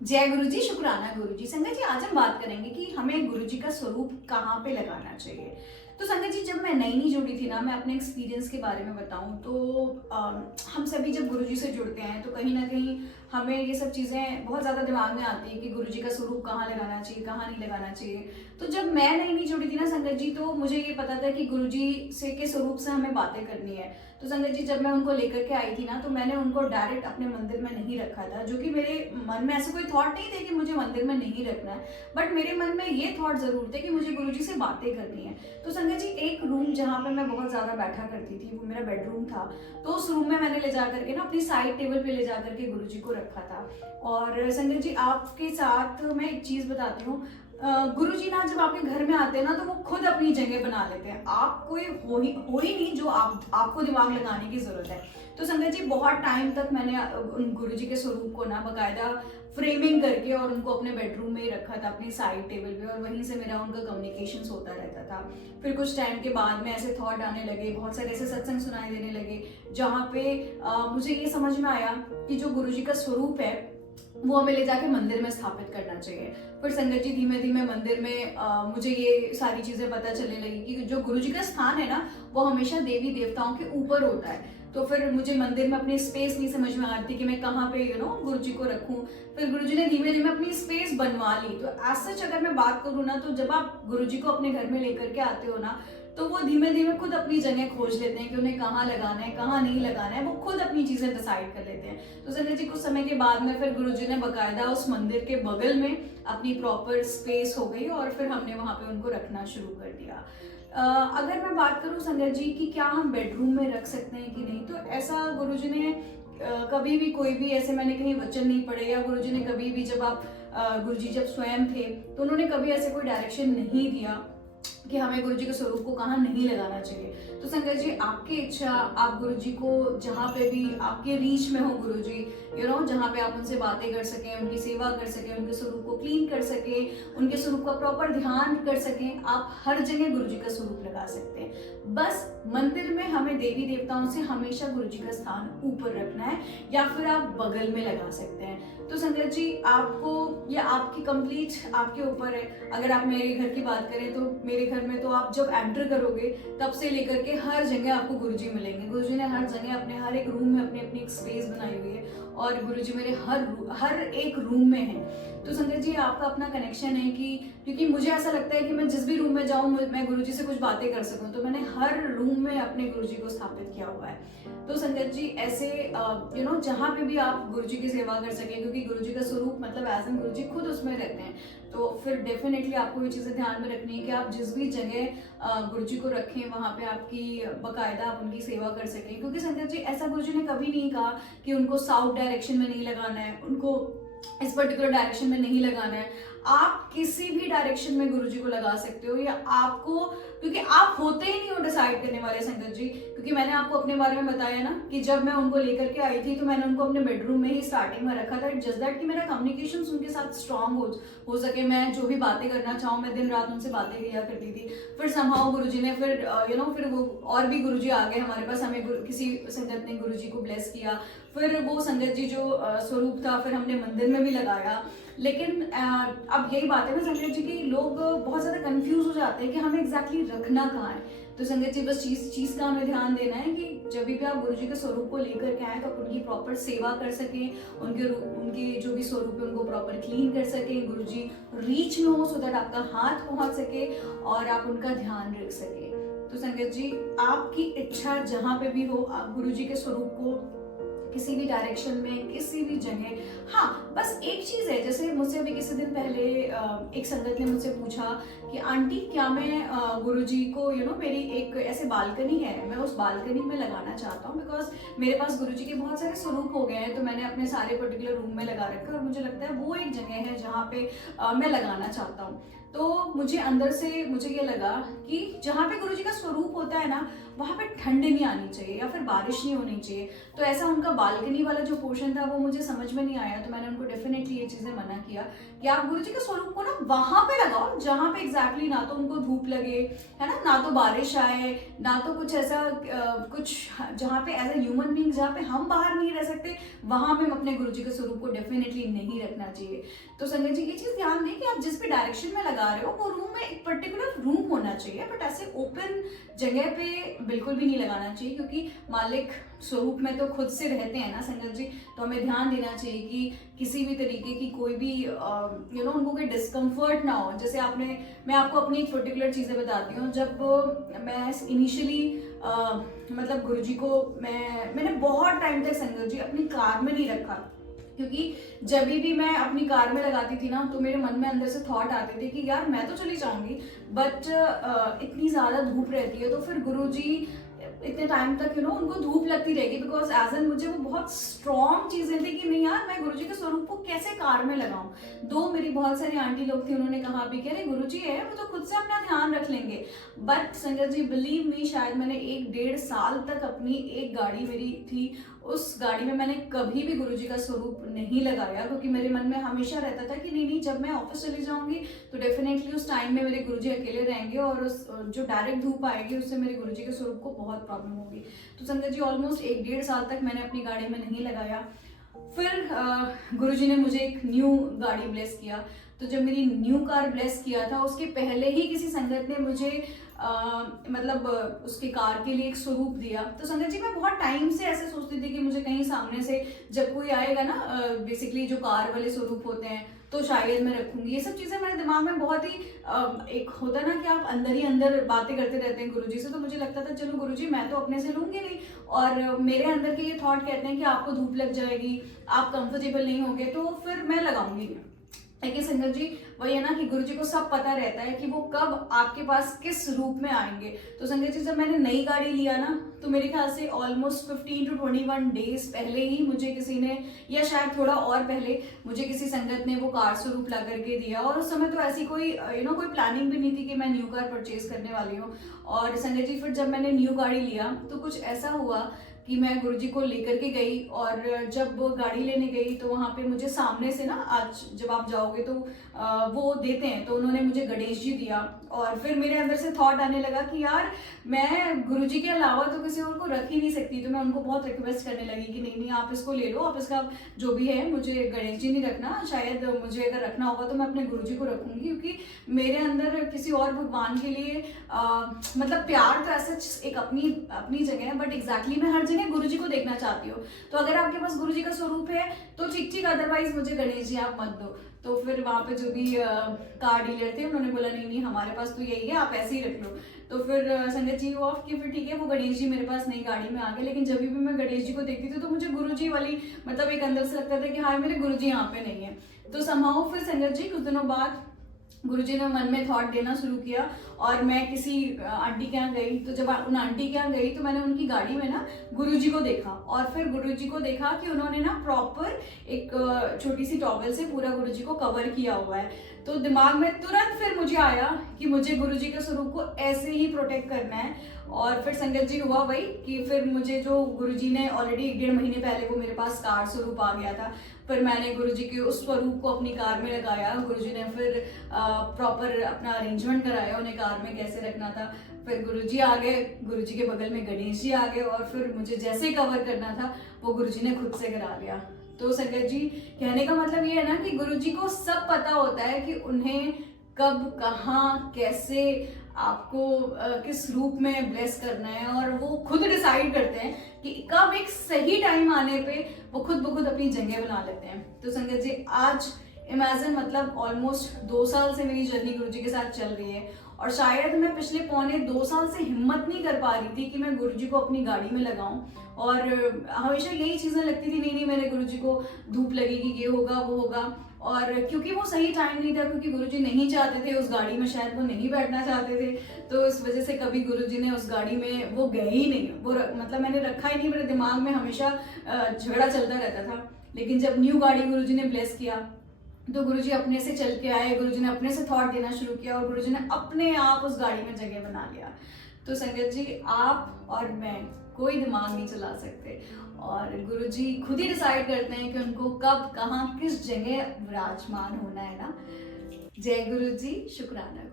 जय गुरु जी, शुक्राना गुरु जी। संगत जी, आज हम बात करेंगे कि हमें गुरु जी का स्वरूप कहाँ पे लगाना चाहिए। तो संगत जी, जब मैं नई नई जुड़ी थी ना, मैं अपने एक्सपीरियंस के बारे में बताऊं तो हम सभी जब गुरु जी से जुड़ते हैं तो कहीं ना कहीं हमें ये सब चीज़ें बहुत ज़्यादा दिमाग में आती है कि गुरु जी का स्वरूप कहाँ लगाना चाहिए, कहाँ नहीं लगाना चाहिए। तो जब मैं नई नई जुड़ी थी ना संगत जी, तो मुझे ये पता था कि गुरु जी से के स्वरूप से हमें बातें करनी है। तो संगत जी, जब मैं उनको लेकर के आई थी ना, तो मैंने उनको डायरेक्ट अपने मंदिर में नहीं रखा था, जो कि मेरे मन में ऐसे कोई थॉट नहीं थे कि मुझे मंदिर में नहीं रखना है। बट मेरे मन में ये थॉट जरूर थे कि मुझे गुरु जी से बातें करनी है। तो संगत जी, एक रूम जहाँ पे मैं बहुत ज्यादा बैठा करती थी वो मेरा बेडरूम था। तो उस रूम में मैंने ले जा करके ना अपनी साइड टेबल पे ले जा करके गुरु जी को रखा था। और संगत जी, आपके साथ मैं एक चीज बताती हूँ। गुरु जी ना जब आपके घर में आते हैं ना, तो वो खुद अपनी जगह बना लेते हैं। आप कोई हो ही नहीं जो आपको दिमाग लगाने की जरूरत है। तो संगत जी, बहुत टाइम तक मैंने उन गुरु जी के स्वरूप को ना बकायदा फ्रेमिंग करके और उनको अपने बेडरूम में ही रखा था, अपनी साइड टेबल पे, और वहीं से मेरा उनका कम्युनिकेशन होता रहता था। फिर कुछ टाइम के बाद में ऐसे थॉट आने लगे, बहुत सारे ऐसे सत्संग सुनाई देने लगे, जहाँ पे मुझे ये समझ में आया कि जो गुरु जी का स्वरूप है वो हमें ले जाके मंदिर में स्थापित करना चाहिए। फिर संगत जी, धीमे धीमे मंदिर में मुझे ये सारी चीजें पता चलने लगी कि जो गुरु जी का स्थान है ना, वो हमेशा देवी देवताओं के ऊपर होता है। तो फिर मुझे मंदिर में अपनी स्पेस नहीं समझ में आती कि मैं कहाँ पे गुरु जी को रखूं। फिर गुरु जी ने धीमे धीमे अपनी स्पेस बनवा ली। तो एज सच अगर मैं बात करूँ ना, तो जब आप गुरु जी को अपने घर में लेकर के आते हो ना, तो वो धीमे धीमे खुद अपनी जगह खोज लेते हैं कि उन्हें कहाँ लगाना है, कहाँ नहीं लगाना है। वो खुद अपनी चीजें डिसाइड कर लेते हैं। तो संजय जी, कुछ समय के बाद में फिर गुरुजी ने बकायदा उस मंदिर के बगल में अपनी प्रॉपर स्पेस हो गई, और फिर हमने वहां पे उनको रखना शुरू कर दिया। अगर मैं बात करूं संजय जी कि क्या हम बेडरूम में रख सकते हैं कि नहीं, तो ऐसा गुरुजी ने कभी भी कोई भी ऐसे मैंने कहीं वचन नहीं पढ़े, या गुरुजी ने कभी भी जब आप गुरुजी जब स्वयं थे तो उन्होंने कभी ऐसे कोई डायरेक्शन नहीं दिया कि हमें गुरुजी के स्वरूप को कहाँ नहीं लगाना चाहिए। तो संगत जी, आपकी इच्छा, आप गुरुजी को जहाँ पे भी आपके रीच में हो गुरुजी, जहाँ पे आप उनसे बातें कर सकें, उनकी सेवा कर सकें, उनके स्वरूप को क्लीन कर सकें, उनके स्वरूप का प्रॉपर ध्यान कर सकें, आप हर जगह गुरुजी का स्वरूप लगा सकते हैं। बस मंदिर में हमें देवी देवताओं से हमेशा गुरुजी का स्थान ऊपर रखना है, या फिर आप बगल में लगा सकते हैं। तो संगत जी, आपको या आपकी कंप्लीट आपके ऊपर है। अगर आप मेरे घर की बात करें तो मेरे घर में तो आप जब एंटर करोगे तब से लेकर के हर जगह आपको गुरुजी मिलेंगे। गुरुजी ने हर जगह अपने हर एक रूम में अपनी अपनी एक स्पेस बनाई हुई है, और गुरुजी मेरे हर एक रूम में है। तो संगत जी, आपका अपना कनेक्शन है कि क्योंकि मुझे ऐसा लगता है कि मैं जिस भी रूम में जाऊं मैं गुरुजी से कुछ बातें कर सकूं, तो मैंने हर रूम में अपने गुरुजी को स्थापित किया हुआ है। तो संगत जी, ऐसे जहाँ पे भी आप गुरुजी की सेवा कर सके, क्योंकि गुरुजी का स्वरूप मतलब एज एन गुरुजी खुद उसमें रहते हैं, तो फिर डेफिनेटली आपको ये चीज़ें ध्यान में रखनी है कि आप जिस भी जगह गुरुजी को रखें वहाँ पे आपकी बकायदा आप उनकी सेवा कर सकें। क्योंकि संगत जी, ऐसा गुरुजी ने कभी नहीं कहा कि उनको साउथ डायरेक्शन में नहीं लगाना है, उनको इस पर्टिकुलर डायरेक्शन में नहीं लगाना है। आप किसी भी डायरेक्शन में गुरुजी को लगा सकते हो, या आपको, क्योंकि आप होते ही नहीं हो डिसाइड करने वाले संगत जी। क्योंकि मैंने आपको अपने बारे में बताया ना कि जब मैं उनको लेकर के आई थी तो मैंने उनको अपने बेडरूम में ही स्टार्टिंग में रखा था, जस्ट दैट कि मेरा कम्युनिकेशन उनके साथ स्ट्रांग हो सके, मैं जो भी बातें करना चाहूँ मैं दिन रात उनसे बातें किया करती थी। फिर समहाउ गुरुजी ने फिर फिर वो और भी गुरुजी आ गए हमारे पास, हमें किसी संगत ने गुरुजी को ब्लेस किया। फिर वो संगत जी जो स्वरूप था फिर हमने मंदिर में भी लगाया। लेकिन अब यही बात है ना संगत जी की लोग बहुत ज्यादा कंफ्यूज हो जाते हैं कि हमें एग्जैक्टली रखना कहाँ है। तो संगत जी, बस चीज का हमें ध्यान देना है कि जब भी आप गुरुजी के स्वरूप को लेकर के आए तो आप उनकी प्रॉपर सेवा कर सकें, उनके जो भी स्वरूप है उनको प्रॉपर क्लीन कर सकें, गुरुजी रीच में हो, सो दैट आपका हाथ पहुंच सके और आप उनका ध्यान रख सके। तो संगत जी, आपकी इच्छा जहाँ पे भी हो, आप गुरुजी के स्वरूप को किसी भी डायरेक्शन में, किसी भी जगह, हाँ बस एक चीज है, जैसे मुझसे अभी किसी दिन पहले एक संगत ने मुझसे पूछा कि आंटी क्या मैं गुरुजी को मेरी एक ऐसे बालकनी है, मैं उस बालकनी में लगाना चाहता हूँ, बिकॉज मेरे पास गुरुजी के बहुत सारे स्वरूप हो गए हैं, तो मैंने अपने सारे पर्टिकुलर रूम में लगा रखा है, और मुझे लगता है वो एक जगह है जहाँ पे मैं लगाना चाहता हूँ। तो मुझे अंदर से ये लगा कि जहाँ पे गुरुजी का स्वरूप होता है ना, वहाँ पे ठंड नहीं आनी चाहिए या फिर बारिश नहीं होनी चाहिए। तो ऐसा उनका बालकनी वाला जो पोर्शन था वो मुझे समझ में नहीं आया, तो मैंने उनको डेफिनेटली ये चीजें मना किया कि आप गुरुजी के स्वरूप को ना वहां पे लगाओ जहां पे एग्जैक्टली ना तो उनको धूप लगे, है ना तो बारिश आए, ना तो कुछ ऐसा कुछ जहाँ पे एज ए ह्यूमन बींग जहाँ पे हम बाहर नहीं रह सकते, वहां पे हम अपने गुरुजी के स्वरूप को डेफिनेटली नहीं रखना चाहिए। तो संगत जी ये चीज ध्यान दें कि आप जिस भी डायरेक्शन में लगा रहे हो वो रूम में एक पर्टिकुलर रूम होना चाहिए, बट ऐसे ओपन जगह पे बिल्कुल भी नहीं लगाना चाहिए, क्योंकि मालिक स्वरूप में तो खुद से रहते हैं ना संगत जी। तो हमें ध्यान देना चाहिए कि किसी भी तरीके की कोई भी उनको कोई डिस्कम्फर्ट ना हो। जैसे मैं आपको अपनी एक पर्टिकुलर चीज़ें बताती हूँ। जब मैं इनिशियली मतलब गुरुजी को मैंने बहुत टाइम तक संगत जी अपनी कार में नहीं रखा, क्योंकि जब भी मैं अपनी कार में लगाती थी ना तो मेरे मन में अंदर से थॉट आते थे कि यार मैं तो चली जाऊंगी, बट इतनी ज़्यादा धूप रहती है तो फिर गुरुजी इतने टाइम तक उनको धूप लगती रहेगी, बिकॉज एज एन मुझे वो बहुत स्ट्रॉन्ग चीजें थी कि नहीं यार मैं गुरुजी के स्वरूप को कैसे कार में लगाऊं। दो मेरी बहुत सारी आंटी लोग थी, उन्होंने कहा भी कह रहे गुरुजी है वो तो खुद से अपना ध्यान रख लेंगे, बट संगत जी बिलीव मी, शायद मैंने 1-1.5 साल तक अपनी एक गाड़ी मेरी थी, उस गाड़ी में मैंने कभी भी गुरुजी का स्वरूप नहीं लगाया, क्योंकि मेरे मन में हमेशा रहता था कि नहीं जब मैं ऑफिस चली जाऊंगी तो डेफिनेटली उस टाइम में मेरे गुरुजी अकेले रहेंगे और उस जो डायरेक्ट धूप आएगी उससे मेरे गुरुजी के स्वरूप को बहुत प्रॉब्लम होगी। तो संगत जी ऑलमोस्ट 1-1.5 साल तक मैंने अपनी गाड़ी में नहीं लगाया। फिर गुरुजी ने मुझे एक न्यू गाड़ी ब्लेस किया। तो जब मेरी न्यू कार ब्लेस किया था उसके पहले ही किसी संगत ने मुझे मतलब उसके कार के लिए एक स्वरूप दिया। तो संगत जी मैं बहुत टाइम से ऐसे सोचती थी कि मुझे कहीं सामने से जब कोई आएगा ना बेसिकली जो कार वाले स्वरूप होते हैं तो शायद मैं रखूंगी। ये सब चीजें मेरे दिमाग में बहुत ही एक होता ना कि आप अंदर ही अंदर बातें करते रहते हैं गुरुजी से। तो मुझे लगता था चलो गुरुजी मैं तो अपने से लूंगी नहीं, और मेरे अंदर के ये थॉट कहते हैं कि आपको धूप लग जाएगी, आप कंफर्टेबल नहीं होगे, तो फिर मैं लगाऊंगी नहीं। लेकिन संगत जी वही है ना कि गुरुजी को सब पता रहता है कि वो कब आपके पास किस रूप में आएंगे। तो संगत जी जब मैंने नई गाड़ी लिया ना तो मेरे ख्याल से ऑलमोस्ट 15 to 21 डेज पहले ही मुझे किसी ने, या शायद थोड़ा और पहले, मुझे किसी संगत ने वो कार स्वरूप ला करके दिया। और उस समय तो ऐसी कोई कोई प्लानिंग भी नहीं थी कि मैं न्यू कार परचेज करने वाली हूँ। और संगत जी फिर जब मैंने न्यू गाड़ी लिया तो कुछ ऐसा हुआ कि मैं गुरुजी को लेकर के गई, और जब गाड़ी लेने गई तो वहाँ पे मुझे सामने से ना, आज जब आप जाओगे तो वो देते हैं, तो उन्होंने मुझे गणेश जी दिया। और फिर मेरे अंदर से थॉट आने लगा कि यार मैं गुरुजी के अलावा तो किसी और को रख ही नहीं सकती। तो मैं उनको बहुत रिक्वेस्ट करने लगी कि नहीं आप इसको ले लो, आप इसका जो भी है, मुझे गणेश जी नहीं रखना, शायद मुझे अगर रखना होगा तो मैं अपने गुरुजी को रखूंगी, क्योंकि मेरे अंदर किसी और भगवान के लिए मतलब प्यार तो ऐसा एक अपनी जगह है, बट एग्जैक्टली मैं हर जगह गुरुजी को देखना चाहती हूँ। तो अगर आपके पास गुरुजी का स्वरूप है तो ठीक, अदरवाइज मुझे गणेश जी आप मत दो। तो फिर वहाँ पे जो भी कार डीलर थे उन्होंने बोला नहीं हमारे पास तो यही है, आप ऐसे ही रख लो। तो फिर संगत जी को ऑफ किया, फिर ठीक है वो गणेश जी मेरे पास नई गाड़ी में आ गए। लेकिन जब भी मैं गणेश जी को देखती थी तो मुझे गुरुजी वाली मतलब एक अंदर से लगता था कि हाँ मेरे गुरुजी यहाँ पे नहीं है। तो समहाउ फिर संगत जी कुछ दिनों बाद गुरुजी ने मन में थॉट देना शुरू किया, और मैं किसी आंटी के यहाँ गई। तो जब उन आंटी के यहाँ गई तो मैंने उनकी गाड़ी में ना गुरुजी को देखा, और फिर गुरुजी को देखा कि उन्होंने ना प्रॉपर एक छोटी सी टॉवेल से पूरा गुरुजी को कवर किया हुआ है। तो दिमाग में तुरंत फिर मुझे आया कि मुझे गुरुजी के स्वरूप को ऐसे ही प्रोटेक्ट करना है। और फिर संगत जी हुआ वही कि फिर मुझे जो गुरुजी ने ऑलरेडी 1-1.5 महीने पहले वो मेरे पास कार स्वरूप आ गया था, फिर मैंने गुरुजी के उस स्वरूप को अपनी कार में लगाया। गुरुजी ने फिर प्रॉपर अपना अरेंजमेंट कराया उन्हें कार में कैसे रखना था। फिर गुरुजी आ गए, गुरुजी के बगल में गणेश जी आ गए, और फिर मुझे जैसे कवर करना था वो गुरुजी ने खुद से करा लिया। तो संगत जी कहने का मतलब ये है ना कि गुरुजी को सब पता होता है कि उन्हें कब कहाँ कैसे आपको किस रूप में ब्लेस करना है, और वो खुद डिसाइड करते हैं कि कब एक सही टाइम आने पे वो खुद ब खुद अपनी जगह बना लेते हैं। तो संगत जी आज इमेजिन मतलब ऑलमोस्ट 2 साल से मेरी जर्नी गुरुजी के साथ चल रही है, और शायद मैं पिछले पौने 2 साल से हिम्मत नहीं कर पा रही थी कि मैं गुरुजी को अपनी गाड़ी में लगाऊं। और हमेशा यही चीजें लगती थी नहीं मेरे गुरुजी को धूप लगेगी, ये होगा वो होगा। और क्योंकि वो सही टाइम नहीं था, क्योंकि गुरुजी नहीं चाहते थे उस गाड़ी में, शायद वो नहीं बैठना चाहते थे, तो इस वजह से कभी गुरुजी ने उस गाड़ी में वो गए ही नहीं। वो मतलब मैंने रखा ही नहीं, मेरे दिमाग में हमेशा झगड़ा चलता रहता था। लेकिन जब न्यू गाड़ी गुरुजी ने ब्लेस किया तो गुरुजी अपने से चल के आए, गुरुजी ने अपने से थॉट देना शुरू किया, और गुरुजी ने अपने आप उस गाड़ी में जगह बना लिया। तो संगत जी आप और मैं कोई दिमाग नहीं चला सकते, और गुरुजी खुद ही डिसाइड करते हैं कि उनको कब कहाँ किस जगह विराजमान होना है ना। जय गुरु जी, शुक्राना।